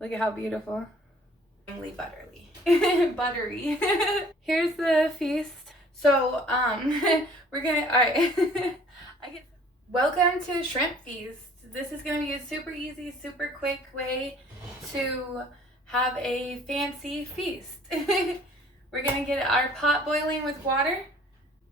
Look at how beautiful. Butterly. Buttery. Here's the feast. So, we're gonna, alright. Welcome to Shrimp Feast. This is gonna be a super easy, super quick way to have a fancy feast. We're gonna get our pot boiling with water.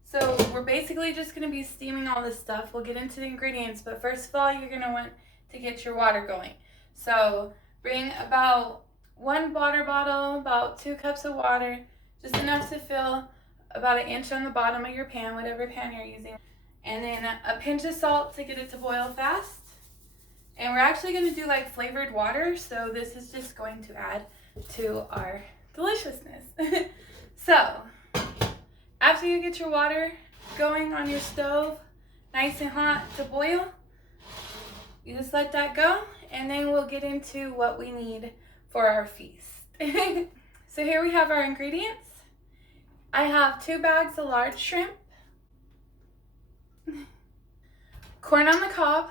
So we're basically just gonna be steaming all this stuff. We'll get into the ingredients, but first of all, you're gonna want to get your water going. So bring about 1 water bottle, about 2 cups of water, just enough to fill about 1 inch on the bottom of your pan, whatever pan you're using. And then a pinch of salt to get it to boil fast. And we're actually gonna do like flavored water, so this is just going to add to our deliciousness. So, after you get your water going on your stove, nice and hot to boil, you just let that go, and then we'll get into what we need for our feast. So here we have our ingredients. I have 2 bags of large shrimp, corn on the cob,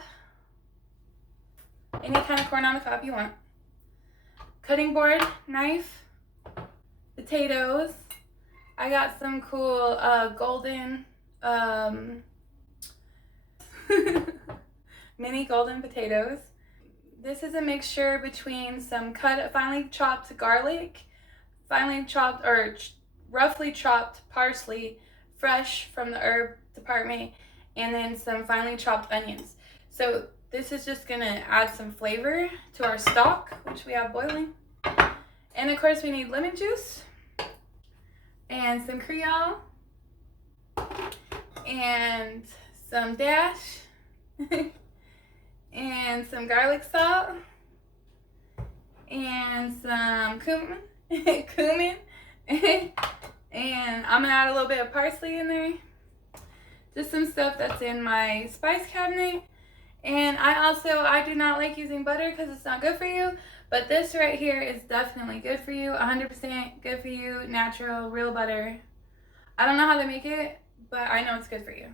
any kind of corn on the cob you want, cutting board, knife, potatoes. I got some cool golden, mini golden potatoes. This is a mixture between some finely chopped garlic, finely chopped or roughly chopped parsley, fresh from the herb department, and then some finely chopped onions. So this is just gonna add some flavor to our stock, which we have boiling. And of course we need lemon juice, and some Creole, and some dash, and some garlic salt, and some cumin, and I'm gonna add a little bit of parsley in there. Just some stuff that's in my spice cabinet. And I do not like using butter because it's not good for you, but this right here is definitely good for you, 100% good for you, natural, real butter. I don't know how they make it, but I know it's good for you.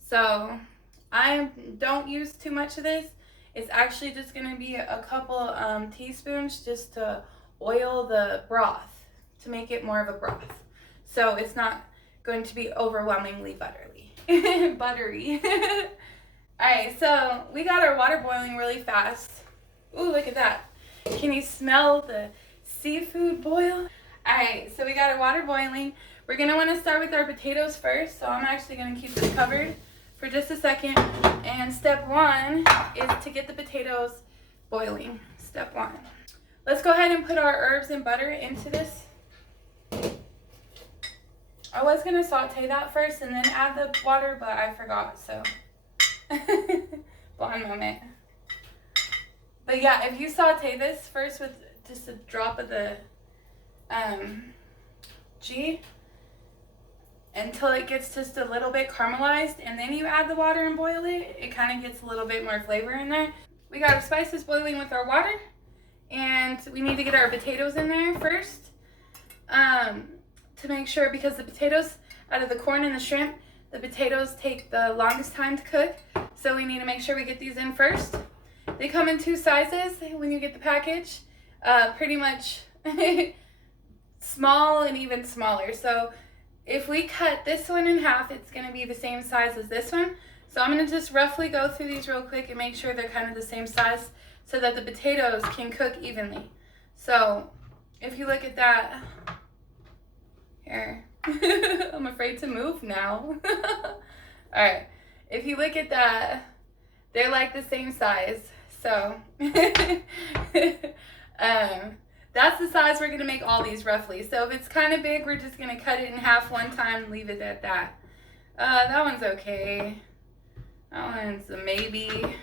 So I don't use too much of this. It's actually just gonna be a couple teaspoons just to oil the broth, to make it more of a broth. So it's not going to be overwhelmingly buttery. Alright, so we got our water boiling really fast. Ooh, look at that. Can you smell the seafood boil? Alright, so we got our water boiling. We're going to want to start with our potatoes first, so I'm actually going to keep this covered for just a second. And step 1 is to get the potatoes boiling. Step 1. Let's go ahead and put our herbs and butter into this. I was going to saute that first and then add the water, but I forgot, so blonde moment. But yeah, if you saute this first with just a drop of the G until it gets just a little bit caramelized, and then you add the water and boil it, it kind of gets a little bit more flavor in there. We got our spices boiling with our water, and we need to get our potatoes in there first to make sure, because the potatoes, out of the corn and the shrimp, the potatoes take the longest time to cook, so we need to make sure we get these in first. They come in 2 sizes when you get the package, pretty much small and even smaller. So if we cut this one in half, it's going to be the same size as this one. So I'm going to just roughly go through these real quick and make sure they're kind of the same size so that the potatoes can cook evenly. So if you look at that, here. I'm afraid to move now. Alright, if you look at that, they're like the same size. So that's the size we're going to make all these roughly. So if it's kind of big, we're just going to cut it in half one time and leave it at that. That one's okay. That one's a maybe.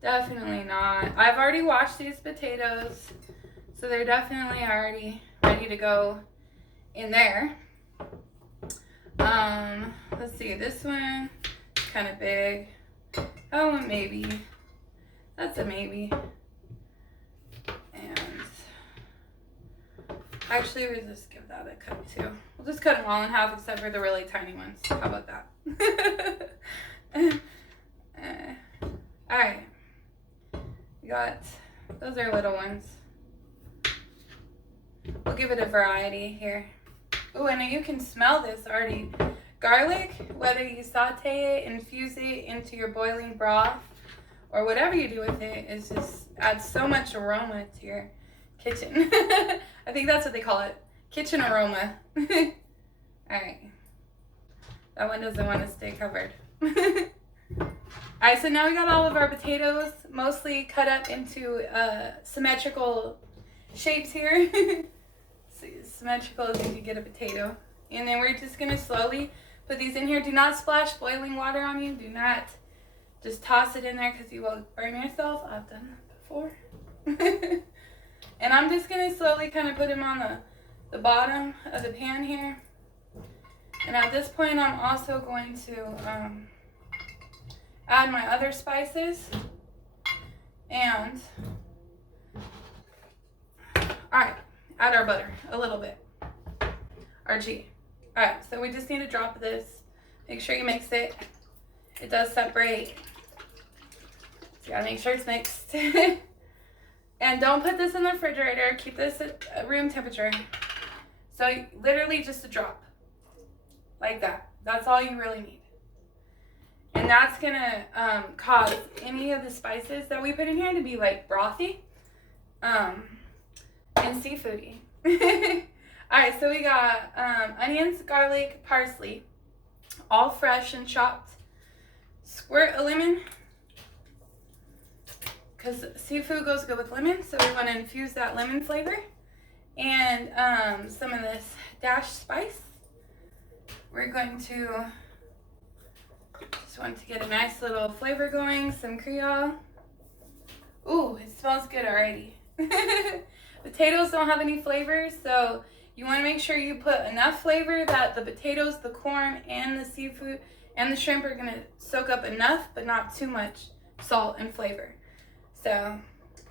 Definitely not. I've already washed these potatoes, so they're definitely already ready to go in there. Let's see, this one is kind of big. That one maybe. That's a maybe. And actually, we'll just give that a cut too. We'll just cut them all in half except for the really tiny ones. How about that? Alright. We got Those are little ones. We'll give it a variety here. Ooh, and you can smell this already. Garlic, whether you saute it, infuse it into your boiling broth, or whatever you do with it, is just adds so much aroma to your kitchen. I think that's what they call it. Kitchen aroma. Alright. That one doesn't want to stay covered. Alright, so now we got all of our potatoes mostly cut up into symmetrical shapes here. Symmetrical as you can get a potato. And then we're just going to slowly put these in here. Do not splash boiling water on you. Do not just toss it in there because you will burn yourself. I've done that before. And I'm just going to slowly kind of put them on the bottom of the pan here. And at this point, I'm also going to add my other spices. And, alright, add our butter a little bit. Our ghee. Alright, so we just need a drop of this. Make sure you mix it. It does separate. So you gotta make sure it's mixed. And don't put this in the refrigerator. Keep this at room temperature. So literally just a drop. Like that. That's all you really need. And that's gonna cause any of the spices that we put in here to be like brothy and seafoody. Alright, so we got onions, garlic, parsley, all fresh and chopped. Squirt a lemon, because seafood goes good with lemon, so we want to infuse that lemon flavor. And some of this dashed spice. We're going to just want to get a nice little flavor going, some Creole. Ooh, it smells good already. Potatoes don't have any flavor, so you want to make sure you put enough flavor that the potatoes, the corn, and the seafood and the shrimp are going to soak up enough, but not too much salt and flavor. So,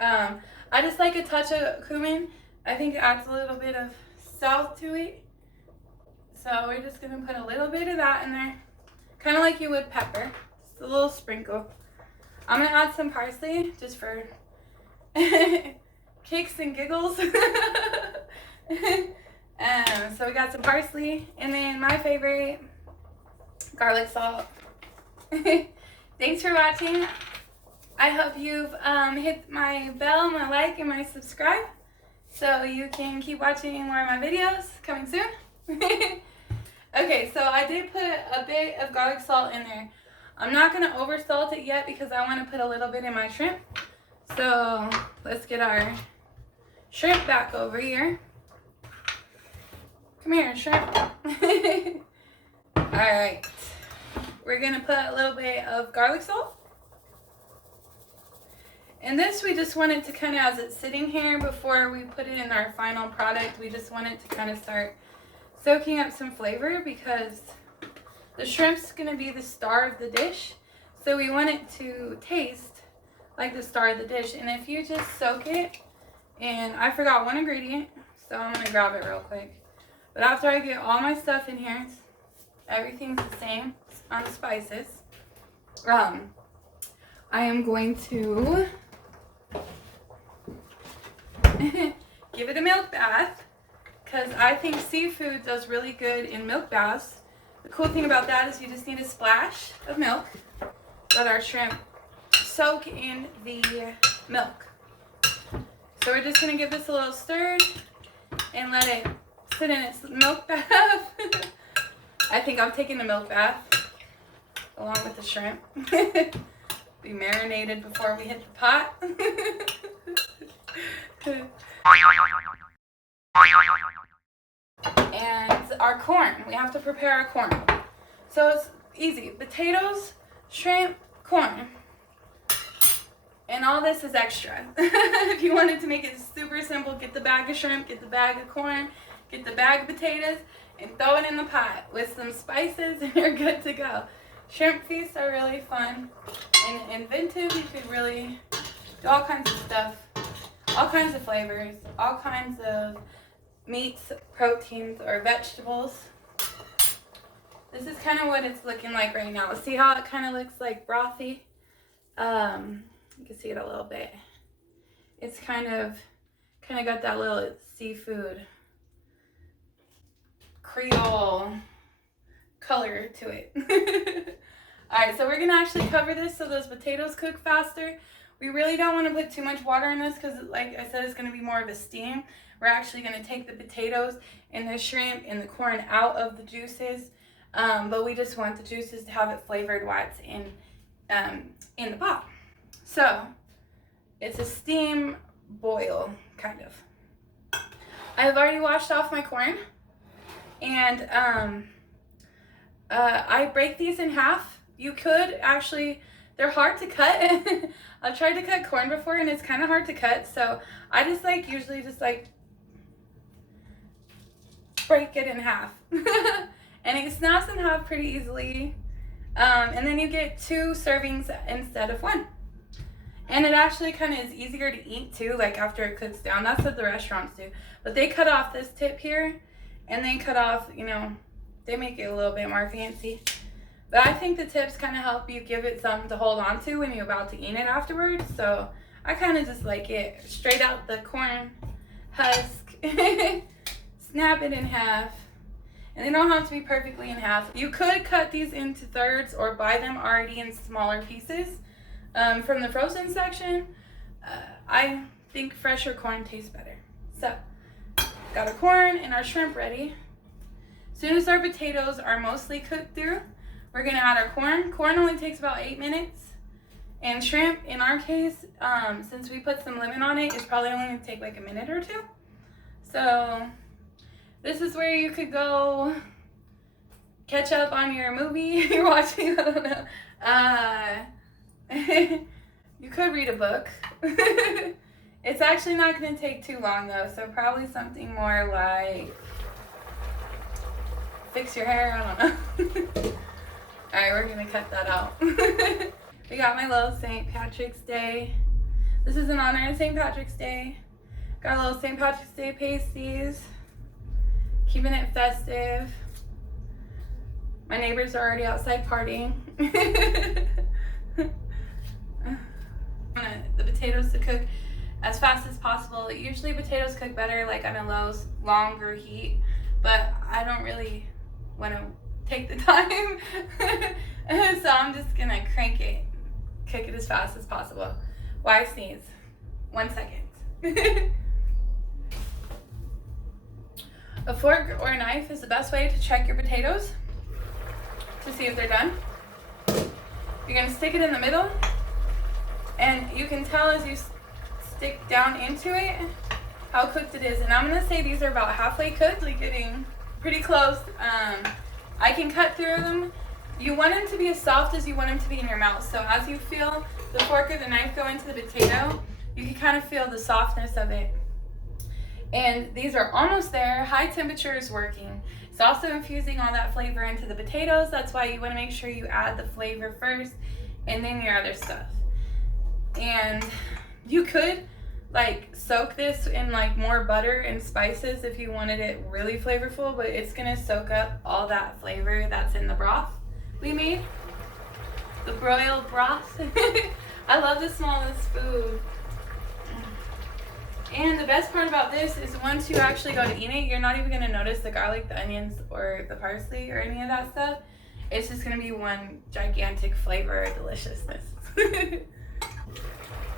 I just like a touch of cumin. I think it adds a little bit of salt to it. So we're just going to put a little bit of that in there. Kind of like you would pepper. Just a little sprinkle. I'm going to add some parsley just for kicks and giggles. So we got some parsley, and then my favorite, garlic salt. Thanks for watching. I hope you've hit my bell, my like, and my subscribe, so you can keep watching more of my videos coming soon. Okay, so I did put a bit of garlic salt in there. I'm not going to over salt it yet because I want to put a little bit in my shrimp. So let's get our shrimp back over here. Come here, shrimp. Alright. We're going to put a little bit of garlic salt. And this we just want it to kind of, as it's sitting here before we put it in our final product, we just want it to kind of start soaking up some flavor because the shrimp's going to be the star of the dish. So we want it to taste like the star of the dish. And if you just soak it, and I forgot one ingredient, so I'm going to grab it real quick. But after I get all my stuff in here, everything's the same on the spices. I am going to give it a milk bath because I think seafood does really good in milk baths. The cool thing about that is you just need a splash of milk. Let our shrimp soak in the milk. So we're just going to give this a little stir and let it sit in its milk bath. I think I'm taking the milk bath along with the shrimp. Be marinated before we hit the pot. And our corn. We have to prepare our corn. So it's easy. Potatoes, shrimp, corn. And all this is extra. If you wanted to make it super simple, get the bag of shrimp, get the bag of corn, get the bag of potatoes, and throw it in the pot with some spices, and you're good to go. Shrimp feasts are really fun and inventive. You could really do all kinds of stuff, all kinds of flavors, all kinds of meats, proteins, or vegetables. This is kind of what it's looking like right now. See how it kind of looks like brothy? You can see it a little bit. It's kind of got that little seafood Creole color to it. Alright, so we're going to actually cover this so those potatoes cook faster. We really don't want to put too much water in this because, like I said, it's going to be more of a steam. We're actually going to take the potatoes and the shrimp and the corn out of the juices, but we just want the juices to have it flavored while it's in the pot. So it's a steam boil, kind of. I have already washed off my corn, and I break these in half. You could actually, they're hard to cut. I've tried to cut corn before and it's kind of hard to cut, so I just usually break it in half. And it snaps in half pretty easily, and then you get 2 servings instead of 1. And it actually kind of is easier to eat too, like after it cooks down. That's what the restaurants do. But they cut off this tip here, and they cut off, they make it a little bit more fancy. But I think the tips kind of help you give it something to hold on to when you're about to eat it afterwards. So I kind of just like it straight out the corn husk. Snap it in half. And they don't have to be perfectly in half. You could cut these into thirds or buy them already in smaller pieces from the frozen section. I think fresher corn tastes better. So, got our corn and our shrimp ready. As soon as our potatoes are mostly cooked through, we're going to add our corn. Corn only takes about 8 minutes. And shrimp, in our case, since we put some lemon on it, it's probably only going to take like a minute or 2. So, this is where you could go catch up on your movie you're watching. I don't know. You could read a book. It's actually not going to take too long though, so probably something more like fix your hair. I don't know. Alright, we're going to cut that out. We got my little St. Patrick's Day. This is in honor of St. Patrick's Day. Got a little St. Patrick's Day pasties. Keeping it festive. My neighbors are already outside partying. The potatoes to cook as fast as possible. Usually potatoes cook better like on a longer heat, but I don't really want to take the time. So I'm just gonna crank it, cook it as fast as possible. Why sneeze? 1 second. A fork or a knife is the best way to check your potatoes to see if they're done. You're gonna stick it in the middle, and you can tell as you stick down into it how cooked it is. And I'm gonna say these are about halfway cooked, like getting pretty close. I can cut through them. You want them to be as soft as you want them to be in your mouth. So as you feel the fork or the knife go into the potato, you can kind of feel the softness of it. And these are almost there. High temperature is working. It's also infusing all that flavor into the potatoes. That's why you want to make sure you add the flavor first and then your other stuff. And you could soak this in more butter and spices if you wanted it really flavorful, but it's gonna soak up all that flavor that's in the broth we made. The broiled broth. I love the smell of this food. And the best part about this is once you actually go to eat it, you're not even going to notice the garlic, the onions, or the parsley, or any of that stuff. It's just going to be one gigantic flavor of deliciousness.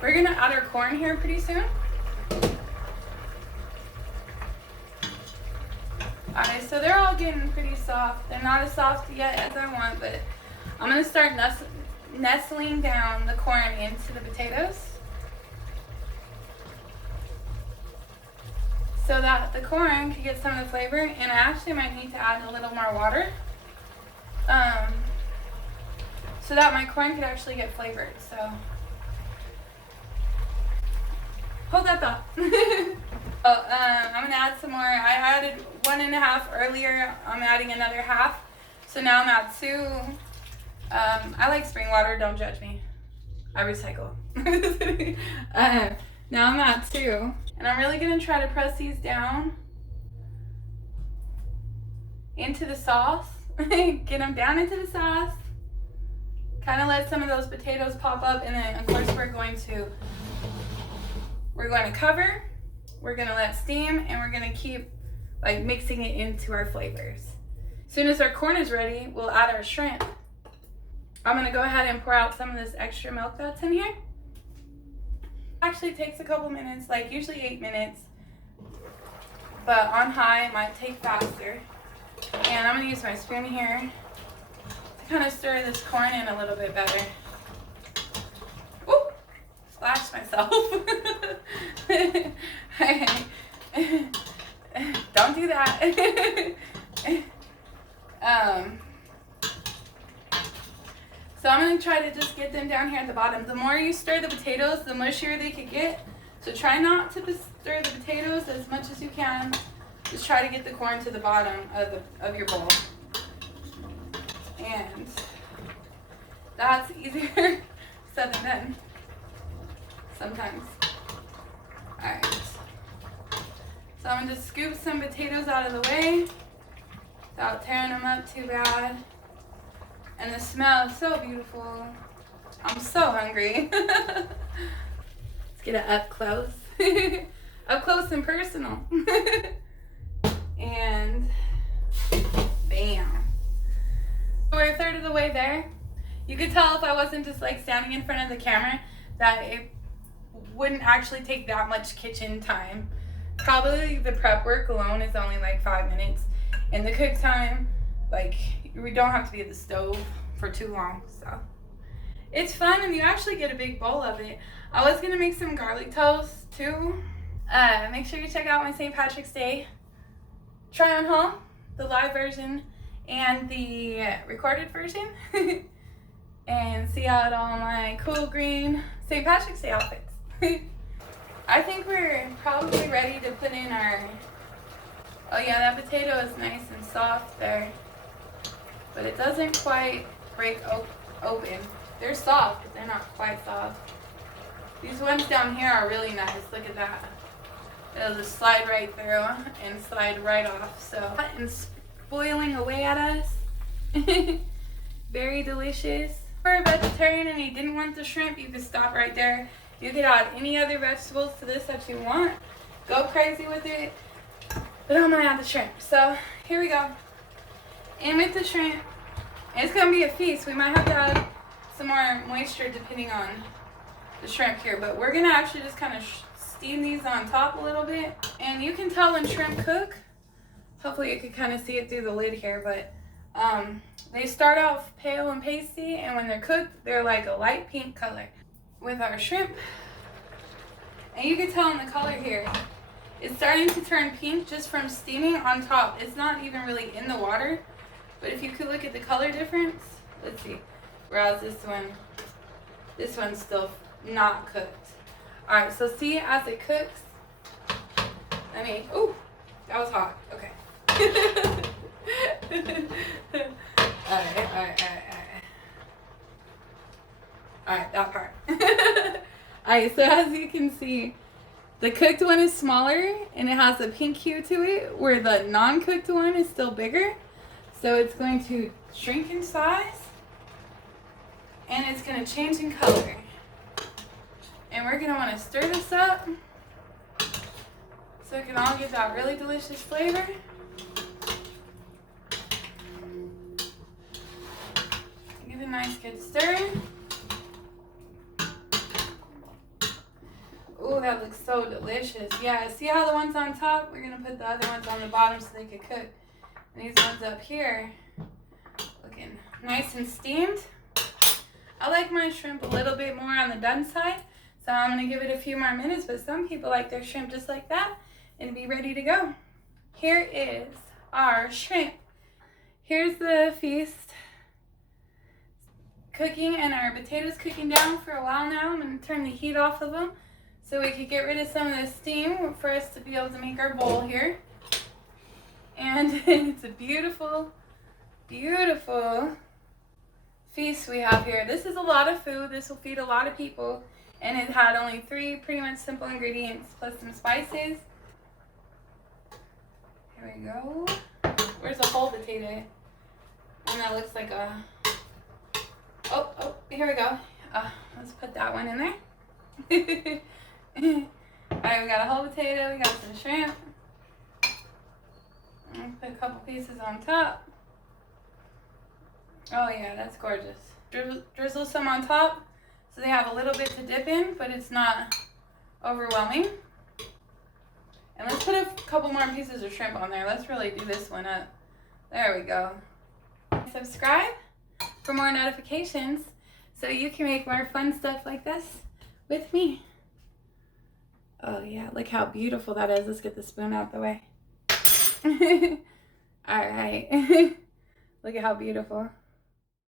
We're going to add our corn here pretty soon. Alright, so they're all getting pretty soft. They're not as soft yet as I want, but I'm going to start nestling down the corn into the potatoes, so that the corn can get some of the flavor. And I actually might need to add a little more water, so that my corn could actually get flavored. So hold that thought. I'm gonna add some more. I added 1.5 earlier. I'm adding another half. So now I'm at 2. I like spring water, don't judge me. I recycle. Now I'm at 2. And I'm really going to try to press these down into the sauce. Get them down into the sauce. Kind of let some of those potatoes pop up. And then, of course, we're going to We're going to cover, we're going to let steam, and we're going to keep like mixing it into our flavors. As soon as our corn is ready, we'll add our shrimp. I'm going to go ahead and pour out some of this extra milk that's in here. Actually takes a couple minutes, like usually 8 minutes, but on high it might take faster. And I'm going to use my spoon here to kind of stir this corn in a little bit better. Whoop! Splashed myself. Don't do that. So I'm going to try to just get them down here at the bottom. The more you stir the potatoes, the mushier they could get. So try not to stir the potatoes as much as you can. Just try to get the corn to the bottom of your bowl. And that's easier said than done sometimes. Alright. So I'm going to scoop some potatoes out of the way without tearing them up too bad. And the smell is so beautiful. I'm so hungry. Let's get it up close. Up close and personal. And bam. We're a third of the way there. You could tell if I wasn't just like standing in front of the camera that it wouldn't actually take that much kitchen time. Probably the prep work alone is only like 5 minutes. And the cook time, like, we don't have to be at the stove for too long, so it's fun, and you actually get a big bowl of it. I was gonna make some garlic toast too. Make sure you check out my St. Patrick's Day try-on haul, the live version and the recorded version, and see out all my cool green St. Patrick's Day outfits. I think we're probably ready to put in our, oh yeah, that potato is nice and soft there, but it doesn't quite break open. They're soft, but they're not quite soft. These ones down here are really nice. Look at that. It'll just slide right through and slide right off. So, and spoiling away at us. Very delicious. If you're a vegetarian and you didn't want the shrimp, you could stop right there. You could add any other vegetables to this that you want. Go crazy with it. But I'm gonna add the shrimp. So here we go. And with the shrimp, it's gonna be a feast. We might have to add some more moisture depending on the shrimp here, but we're gonna actually just kind of steam these on top a little bit. And you can tell when shrimp cook, hopefully you can kind of see it through the lid here, but they start out pale and pasty, and when they're cooked, they're like a light pink color. With our shrimp, and you can tell in the color here, it's starting to turn pink just from steaming on top. It's not even really in the water, but if you could look at the color difference, let's see. Whereas this one's still not cooked. All right, so see as it cooks. Ooh, that was hot. Okay. All right. All right, that part. All right, so as you can see, the cooked one is smaller and it has a pink hue to it, where the non-cooked one is still bigger. So it's going to shrink in size and it's going to change in color. And we're going to want to stir this up so it can all get that really delicious flavor. Give it a nice good stir. Ooh, that looks so delicious. Yeah, see how the ones on top, we're going to put the other ones on the bottom so they could cook. And these ones up here, looking nice and steamed. I like my shrimp a little bit more on the done side, so I'm going to give it a few more minutes, but some people like their shrimp just like that and be ready to go. Here is our shrimp. Here's the feast cooking, and our potatoes cooking down for a while now. I'm going to turn the heat off of them so we could get rid of some of the steam for us to be able to make our bowl here. And it's a beautiful, beautiful feast we have here. This is a lot of food. This will feed a lot of people. And it had only 3 pretty much simple ingredients plus some spices. Here we go. Where's a whole potato? And that looks like a... Oh, here we go. Let's put that one in there. Alright, we got a whole potato, we got some shrimp. I'll put a couple pieces on top. Oh yeah, that's gorgeous. Drizzle some on top so they have a little bit to dip in, but it's not overwhelming. And let's put a couple more pieces of shrimp on there. Let's really do this one up. There we go. Subscribe for more notifications so you can make more fun stuff like this with me. Oh yeah, look how beautiful that is. Let's get the spoon out the way. All right. Look at how beautiful.